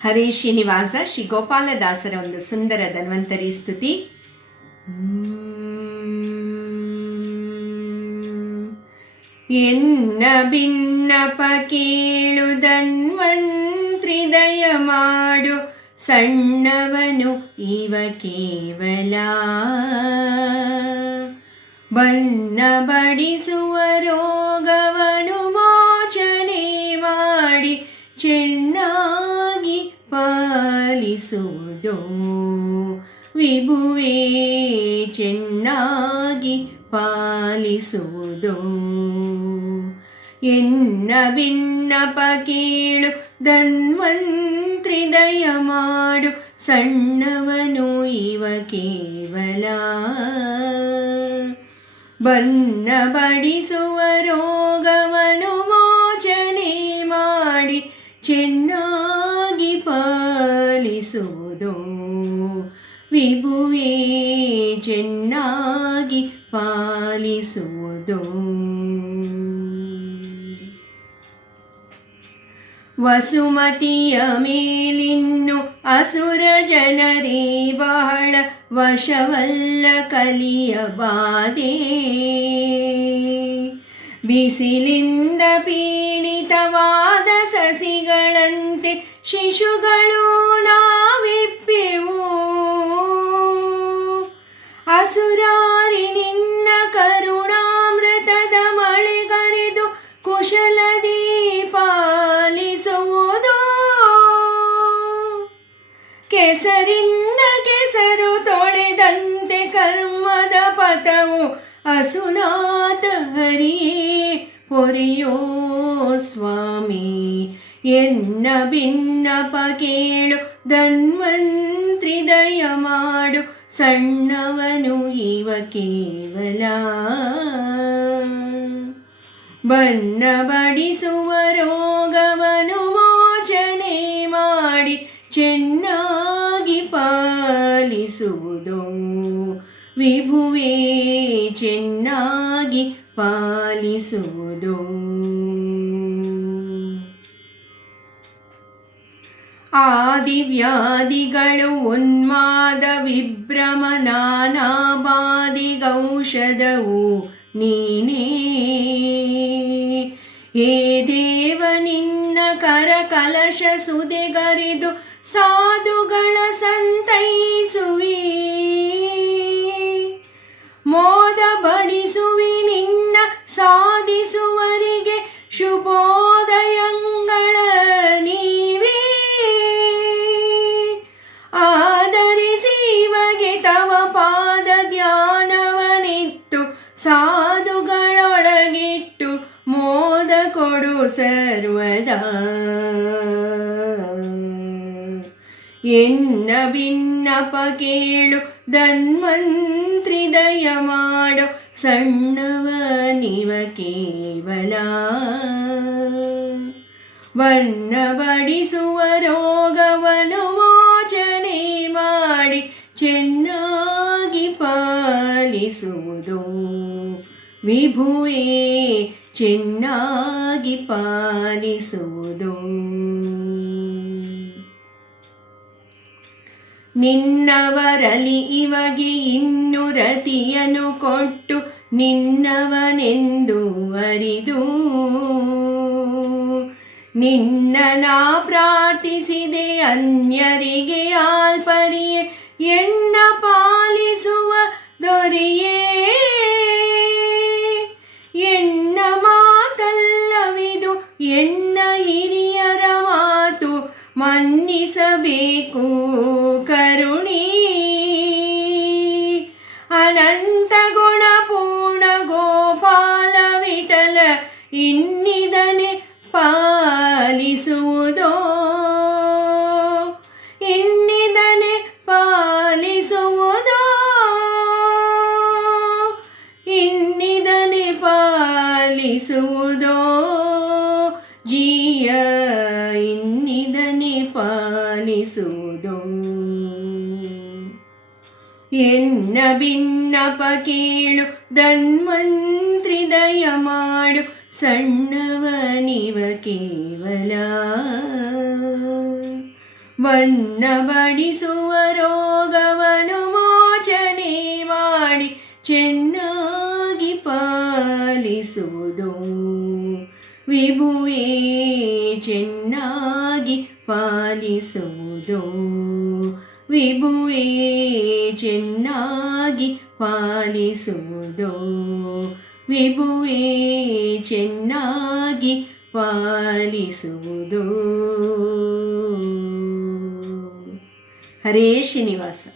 ಹರೇ ಶ್ರೀನಿವಾಸ ಶ್ರೀ ಗೋಪಾಲದಾಸರ ಒಂದು ಸುಂದರ ಧನ್ವಂತರಿ ಸ್ತುತಿ. ಎನ್ನ ಭಿನ್ನಪ ಕೇಳು ಧನ್ವಂತ್ರಿ ದಯ ಮಾಡು, ಸಣ್ಣವನು ಇವ ಕೇವಲ ಬನ್ನ ಬಡಿಸುವ ರೋಗವನು ಮೋಚನೆ ಮಾಡಿ ಚೆನ್ನಾಗಿ ಪಾಲಿಸುವುದು ವಿಭುವೇ, ಚೆನ್ನಾಗಿ ಪಾಲಿಸುವುದು. ಎನ್ನ ಭಿನ್ನಪ ಕೇಳು ಧನ್ವಂತ್ರಿ ದಯ ಮಾಡು, ಸಣ್ಣವನು ಇವ ಕೇವಲ ಬನ್ನ ಬಡಿಸುವ ರೋಗವನು ಮೋಚನೆ ಮಾಡಿ ಚೆನ್ನಾಗಿ ಪಾಲಿಸುವುದು ವಿಭುವೇ, ಚೆನ್ನಾಗಿ ಪಾಲಿಸುವುದು. ವಸುಮತಿಯ ಮೇಲಿನ್ನು ಅಸುರ ಜನರೇ ಬಹಳ ವಶವಲ್ಲ ಕಲಿಯ ಬಾಧೆ, ಬಿಸಿಲಿಂದ ಪೀಡಿತವಾದ ಸಸಿಗಳಂತೆ ಶಿಶುಗಳು ನಾವಿಪ್ಪೆವು. ಅಸುರಾರಿ ನಿನ್ನ ಕರುಣಾಮೃತದ ಮಳೆಗರೆದು ಕುಶಲದಿ ಪಾಲಿಸುವುದು, ಕೆಸರಿಂದ ಕೆಸರು ತೊಳೆದಂತೆ ಕರ್ಮದ ಪಥವು ಅಸುನಾಥ ಹರಿಯೇ ಪೊರೆಯೋ ಸ್ವಾಮಿ. ಎನ್ನ ಭಿನ್ನಪ ಕೇಳು ಧನ್ವಂತ್ರಿ ದಯ ಮಾಡು, ಸಣ್ಣವನು ಇವ ಕೇವಲ ಬನ್ನ ಬಡಿಸುವ ರೋಗವನು ಮೋಚನೆ ಮಾಡಿ ಚೆನ್ನಾಗಿ ಪಾಲಿಸುವುದು ವಿಭುವೇ, ಚೆನ್ನಾಗಿ ಪಾಲಿಸುವುದು. ಆದಿವ್ಯಾಧಿಗಳು ಉನ್ಮಾದ ವಿಭ್ರಮ ನಾನಾ ಬಾಧಿಗೌಷಧವು ನೀನೇ. ಹೇ ದೇವ ನಿನ್ನ ಕರ ಕಲಶ ಸುದೆಗರೆದು ಸಾಧುಗಳ ಸಂತೈಸುವಿ, ಮೋದ ಬಡಿಸುವಿ ನಿನ್ನ ಸಾಧಿಸುವರಿಗೆ ಶುಭೋದಯಂಗಳ ನೀವೇ. ಆದರಿಸಿ ಇವಗೆ ತವ ಪಾದ ಧ್ಯಾನವನಿತ್ತು ಸಾಧುಗಳೊಳಗಿಟ್ಟು ಮೋದ ಕೊಡು ಸರ್ವದಾ. ಎನ್ನ ಭಿನ್ನಪ ಕೇಳು ಧನ್ವಂತ್ರಿ ದಯ ಮಾಡು, ಸಣ್ಣವನಿವ ಕೇವಲ ಬನ್ನ ಬಡಿಸುವ ರೋಗವನು ಮೋಚನೆ ಮಾಡಿ ಚೆನ್ನಾಗಿ ಪಾಲಿಸುವುದು ವಿಭುವೇ, ಚೆನ್ನಾಗಿ ಪಾಲಿಸುವುದು. ನಿನ್ನವರಲಿ ಇವಗೆ ಇನ್ನು ರತಿಯನ್ನು ಕೊಟ್ಟು ನಿನ್ನವನೆಂದು ಅರಿದು ನಿನ್ನ ನಾ ಪ್ರಾರ್ಥಿಸಿದೆ ಅನ್ಯರಿಗೆ ಆಲ್ಪರಿಯೇ. ಎನ್ನ ಪಾಲಿಸುವ ದೊರೆಯೇ, ಎನ್ನ ಮಾತಲ್ಲವಿದು ಎನ್ನ ಹಿರಿಯರ ಮಾತು ಮನ್ನಿಸಬೇಕು ಕರುಣಿ. ಅನಂತ ಗುಣ ಪೂರ್ಣ ಗೋಪಾಲ ವಿಠಲ ಇನ್ನಿದನೆ ಪಾಲಿಸುವುದೋ, ಇನ್ನಿದನೆ ಪಾಲಿಸುವುದೋ, ಇನ್ನಿದನೆ ಪಾಲಿಸುವುದೋ ಜೀಯ, ಇನ್ನಿದನೆ ಪಾಲಿಸುವುದೋ. ಎನ್ನ ಭಿನ್ನಪ ಕೇಳು ಧನ್ವಂತ್ರಿ ದಯ ಮಾಡು, ಸಣ್ಣವನಿವ ಕೇವಲ ಬಣ್ಣ ಬಡಿಸುವ ರೋಗವನ್ನು ಮೋಚನೆ ಮಾಡಿ ಚೆನ್ನಾಗಿ ಪಾಲಿಸುವುದು ವಿಭುವೇ ಚೆನ್ನಾಗಿ ಪಾಲಿಸುವುದು ವಿಭುವೇ ಚೆನ್ನಾಗಿ ಪಾಲಿಸುವುದು ವಿಭುವೇ ಚೆನ್ನಾಗಿ ಪಾಲಿಸುವುದು. ಹರೇ ಶ್ರೀನಿವಾಸ.